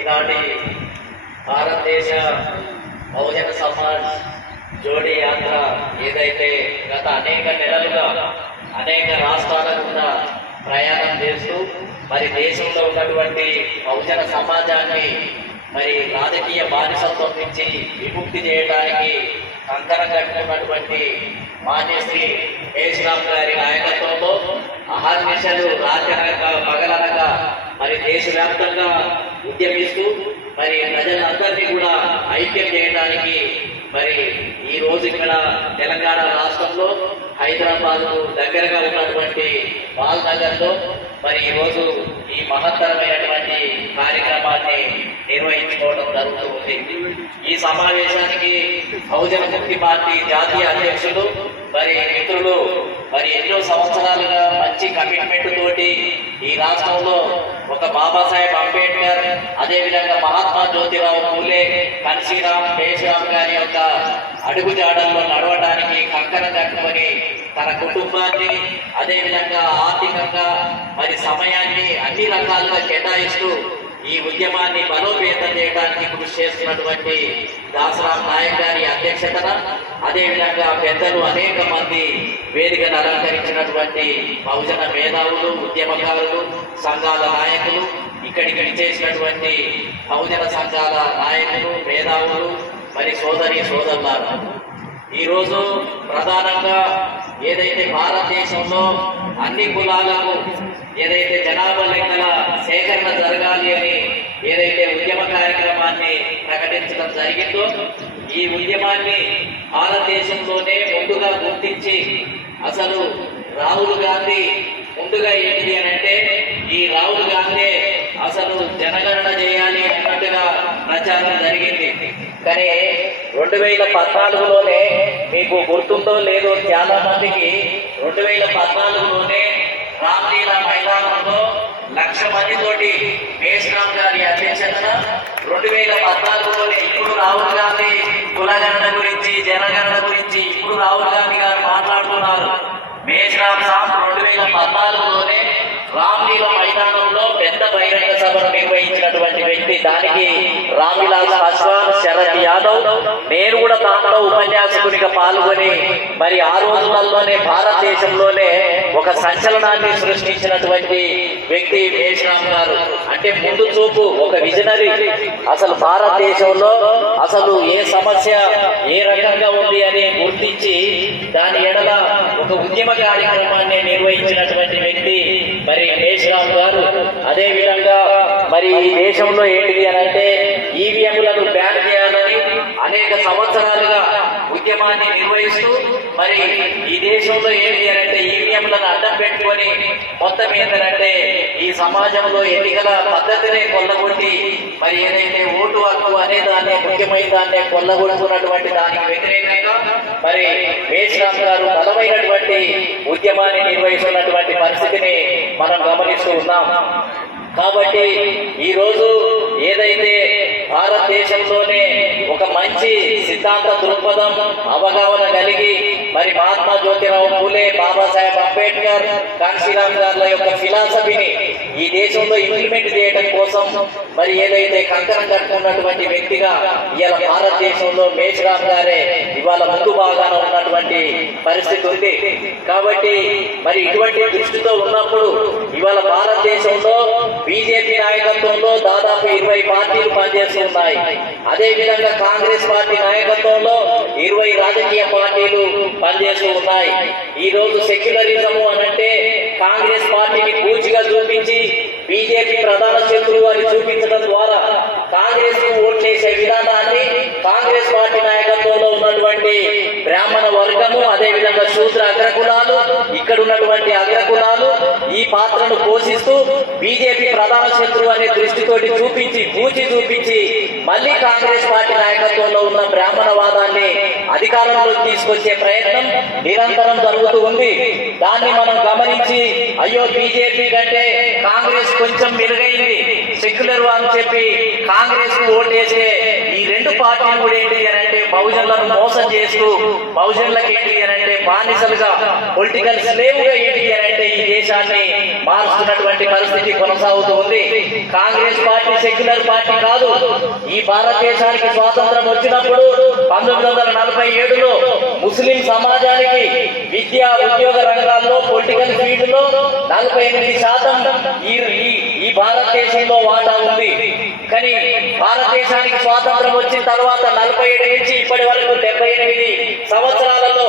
ఈనాటి భారతదేశ బహుజన సమాజ్ జోడీ యాత్ర ఏదైతే గత అనేక నెలలుగా అనేక రాష్ట్రాల గుండా ప్రయాణం చేస్తూ మరి దేశంలో ఉన్నటువంటి బహుజన సమాజాన్ని మరి రాజకీయ బానిసత్వం నుంచి విముక్తి చేయడానికి కంకణం కట్టుకున్నటువంటి మాన్యశ్రీ మేషరామ్ గారి నాయకత్వంలో అహర్నిశలు రాజ్యాంగ పగలనగా మరి దేశవ్యాప్తంగా ఉద్యమిస్తూ మరి ప్రజలందరినీ కూడా ఐక్యం చేయడానికి మరి ఈ రోజు ఇక్కడ తెలంగాణ రాష్ట్రంలో హైదరాబాద్ దగ్గరగా ఉన్నటువంటి బాల్నగర్లో మరి ఈరోజు ఈ మహత్తరమైనటువంటి కార్యక్రమాన్ని నిర్వహించుకోవడం జరుగుతుంది. ఈ సమావేశానికి బహుజన ముక్తి పార్టీ జాతీయ అధ్యక్షులు మరి మిత్రులు మరి ఎన్నో సంవత్సరాలుగా మంచి కమిట్మెంట్ తోటి ఈ రాష్ట్రంలో ఒక బాబాసాహెబ్ అంబేద్కర్, అదేవిధంగా మహాత్మా జ్యోతిరావు పూలే, కన్సీరామ్ మేషరామ్ గారి యొక్క అడుగుజాడల్లో నడవడానికి కంకణం కట్టుకొని తన కుటుంబాన్ని అదేవిధంగా ఆర్థికంగా మరి సమయాన్ని అన్ని రకాలుగా కేటాయిస్తూ ఈ ఉద్యమాన్ని బలోపేతం చేయడానికి కృషి చేస్తున్నటువంటి దాసరాం నాయక్ గారి అధ్యక్షతన అదేవిధంగా పెద్దలు అనేక మంది వేదికను అలంకరించినటువంటి బహుజన మేధావులు, ఉద్యమకారులు, సంఘాల నాయకులు, ఇక్కడికి చేసినటువంటి బహుజన సంఘాల నాయకులు, మేధావులు, మరి సోదరులారా, ఈరోజు ప్రధానంగా ఏదైతే భారతదేశంలో అన్ని కులాలకు ఏదైతే జనాభా లెక్కల సేకరణ జరగాలి అని ఏదైతే ఉద్యమ కార్యక్రమాన్ని ప్రకటించడం జరిగిందో ఈ ఉద్యమాన్ని భారతదేశంలోనే ముందుగా గుర్తించి అసలు రాహుల్ గాంధీ ముందుగా ఏంటిది అని అంటే ఈ రాహుల్ గాంధీ అసలు జనగణన చేయాలి అన్నట్టుగా ప్రచారం జరిగింది. కానీ 2014లోనే మీకు గుర్తుందో లేదో చాలా మందికి 2014లోనే రామ్లీలా మైదానంలో 1,00,000 మందితోటి మేషరామ్ గారి అధ్యక్షతన 2014లోనే ఇప్పుడు రాహుల్ గాంధీ కులగణన గురించి జనగణన గురించి ఇప్పుడు రాహుల్ గాంధీ గారు మాట్లాడుతున్నారు. మేషరామ్ సాబ్ 2014లోనే రామ్లీలా మైదానంలో పెద్ద బహిరంగ సభను నిర్వహించినటువంటి వ్యక్తి. దానికి రామ్విలాస్ పాస్వాన్, శరద్ యాదవ్, నేను కూడా దాంట్లో ఉపన్యాసకునిగా పాల్గొని మరి ఆ రోజులలోనే భారతదేశంలోనే ఒక సంచలనాన్ని సృష్టించినటువంటి వ్యక్తి మేషరామ్ గారు. అంటే ముందు చూపు, ఒక విజనరీ. అసలు భారతదేశంలో అసలు ఏ సమస్య ఏ రకంగా ఉంది అని గుర్తించి దాని ఎడల ఒక ఉద్యమ కార్యక్రమాన్ని నిర్వహించినటువంటి వ్యక్తి మరి మేషరామ్ గారు. అదే విధంగా మరి ఈ దేశంలో ఏంటిది అని అంటే ఈవీఎంలను బ్యాన్ చేయాలని అనేక సంవత్సరాలుగా ఉద్యమాన్ని నిర్వహిస్తూ మరి ఈ దేశంలో ఏంటి అని అంటే ఈవీఎంలను అడ్డం పెట్టుకొని మొత్తం ఏంటంటే ఈ సమాజంలో ఎన్నికల పద్ధతినే కొల్లగొట్టి మరి ఏదైతే ఓటు హక్కు అనే దాన్ని ముఖ్యమైన దాన్ని కొల్లగొడుతున్నటువంటి దానికి వ్యతిరేకంగా మరి మేషరామ్ గారు బలమైనటువంటి ఉద్యమాన్ని నిర్వహిస్తున్నటువంటి పరిస్థితిని మనం గమనిస్తూ ఉన్నాం. కాబట్టి ఈరోజు ఏదైతే భారతదేశంలోనే ఒక మంచి సిద్ధాంత దృక్పథం అవగాహన కలిగి మరి మహాత్మా జ్యోతిరావు పూలే, బాబాసాహెబ్ అంబేద్కర్, కాన్సీరామ్ గార్ల యొక్క ఫిలాసఫీని ఈ దేశంలో ఇంప్లిమెంట్ చేయడం కోసం మరి ఏదైతే కంకణం కట్టుకున్నటువంటి వ్యక్తిగా ఇవాళ భారతదేశంలో మేషరామ్ గారే ఇవాళ ముందు భాగాన ఉన్నటువంటి పరిస్థితి ఉంది. కాబట్టి మరి ఇటువంటి దృష్టితో ఉన్నప్పుడు ఇవాళ భారతదేశంలో బీజేపీ నాయకత్వంలో దాదాపు 20 పార్టీలు పనిచేస్తున్నాయి. అదే విధంగా కాంగ్రెస్ పార్టీ నాయకత్వంలో 20 రాజకీయ పార్టీలు పనిచేస్తూ ఉన్నాయి. ఈ రోజు సెక్యులరిజము అనంటే కాంగ్రెస్ పార్టీని పూర్తిగా చూపించి బీజేపీ ప్రధాన శత్రువు అని చూపించడం ద్వారా కాంగ్రెస్ కు ఓట్ చేసే విధానాన్ని కాంగ్రెస్ పార్టీ నాయకత్వంలో ఉన్నటువంటి బ్రాహ్మణ వర్గము, అదే విధంగా శూద్ర అగ్రకులాలు, ఇక్కడ ఉన్నటువంటి అగ్రకులాలు ఈ పాత్రను పోషిస్తూ బీజేపీ ప్రధాన శత్రువు అనే దృష్టితోటి చూపించి మళ్ళీ కాంగ్రెస్ పార్టీ నాయకత్వంలో ఉన్న బ్రాహ్మణవాదాన్ని అధికారంలోకి తీసుకొచ్చే ప్రయత్నం నిరంతరం జరుగుతూ ఉంది. దాన్ని మనం గమనించి అయ్యో బీజేపీ కంటే కాంగ్రెస్ కొంచెం మెరుగైంది, సెక్యులర్ అని చెప్పి కాంగ్రెస్ కు ఓటేస్తే ఈ రెండు పార్టీలు కూడా ఏంటి అని అంటే బహుజనులను మోసం చేస్తూ బహుజనులకు ఏంటి అని అంటే బానిసలుగా పొలిటికల్ స్లేవ్గా ఏంటి అని అంటే ఈ దేశాన్ని మారుస్తున్నటువంటి పరిస్థితి కొనసాగుతూ ఉంది. కాంగ్రెస్ పార్టీ సెక్యులర్ పార్టీ కాదు. ఈ భారతదేశానికి స్వాతంత్రం వచ్చినప్పుడు 1947లో ముస్లిం సమాజానికి విద్యా ఉద్యోగ రంగాల్లో పొలిటికల్ ఫీల్డ్ లో 48% ఈ భారతదేశంలో వాటా ఉంది. కానీ భారతదేశానికి స్వాతంత్రం వచ్చిన తర్వాత 47 నుంచి ఇప్పటి వరకు 78 సంవత్సరాలలో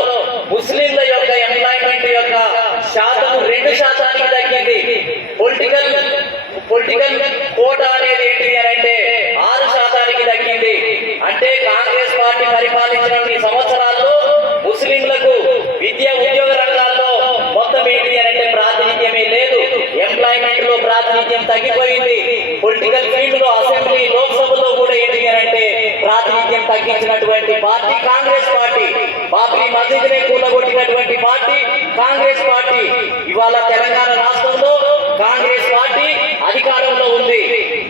ముస్లింల యొక్క ఎంప్లాయ్మెంట్ యొక్క శాతం 2% తగ్గింది. పొలిటికల్ కోటా అనేది ఏంటి అని అంటే 6% తగ్గింది. అంటే కాంగ్రెస్ పార్టీ పరిపాలించిన ఈ సంవత్సరాల్లో ముస్లింలకు విద్యా ఉద్యోగ రంగాల్లో మొత్తం ఏంటి అని అంటే ప్రాతినిధ్యమే లేదు. ఎంప్లాయ్మెంట్ లో ప్రాతినిధ్యం తగ్గిపోయింది. పొలిటికల్ ఫీల్డ్ లో అసెంబ్లీ లోక్సభలో కూడా ఏంటి అని అంటే ప్రాతినిధ్యం తగ్గించినటువంటి పార్టీ కాంగ్రెస్ పార్టీ. బాబ్రీ మసీద్ నే కూలగొట్టినటువంటి పార్టీ కాంగ్రెస్ పార్టీ. ఇవాళ తెలంగాణ రాష్ట్రంలో కాంగ్రెస్ పార్టీ అధికారంలో ఉంది.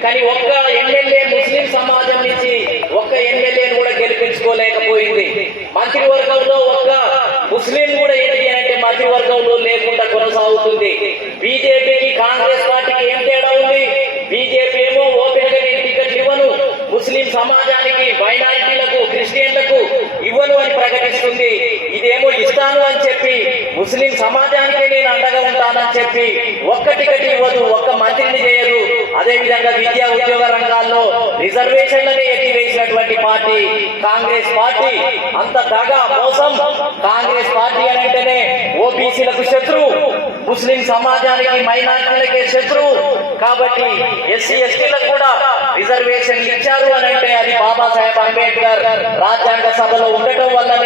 కానీ ఒక్క ఎమ్మెల్యే ముస్లిం సమాజం నుంచి ఒక్క ఎమ్మెల్యేను కూడా గెలిపించుకోలేకపోయింది. మంత్రివర్గంలో ఒక్క ముస్లిం కూడా ఏంటి అంటే మంత్రివర్గంలో లేకుండా కొనసాగుతుంది. బీజేపీకి కాంగ్రెస్ పార్టీకి ఏం తేడా ఉంది? బీజేపీ ఏమో ఓపెన్ గా నేను టికెట్ ఇవ్వను, ముస్లిం సమాజానికి మైనారిటీలకు క్రిస్టియన్లకు ఇవ్వను అని ప్రకటిస్తుంది. ఇదేమో ఇస్తాను అని చెప్పి ముస్లిం సమాజానికే నేను అండగా ఉంటానని చెప్పి ఒక్క టికెట్ ఇవ్వదు, ఒక్క మంత్రిని చేయదు. అదేవిధంగా విద్యా ఉద్యోగ రంగాల్లో రిజర్వేషన్లని ఎత్తివేసినటువంటి పార్టీ కాంగ్రెస్ పార్టీ. అంత దగా మోసం. కాంగ్రెస్ పార్టీ అని అంటేనే ఓబీసీలకు శత్రువు, ముస్లిం సమాజానికి మైనారిటీలకే శత్రువు. కాబట్టి ఎస్సీ ఎస్టీలకు కూడా రిజర్వేషన్ ఇచ్చారు అని అంటే అది బాబాసాహెబ్ అంబేద్కర్ రాజ్యాంగ సభలో ఉండటం వల్లనే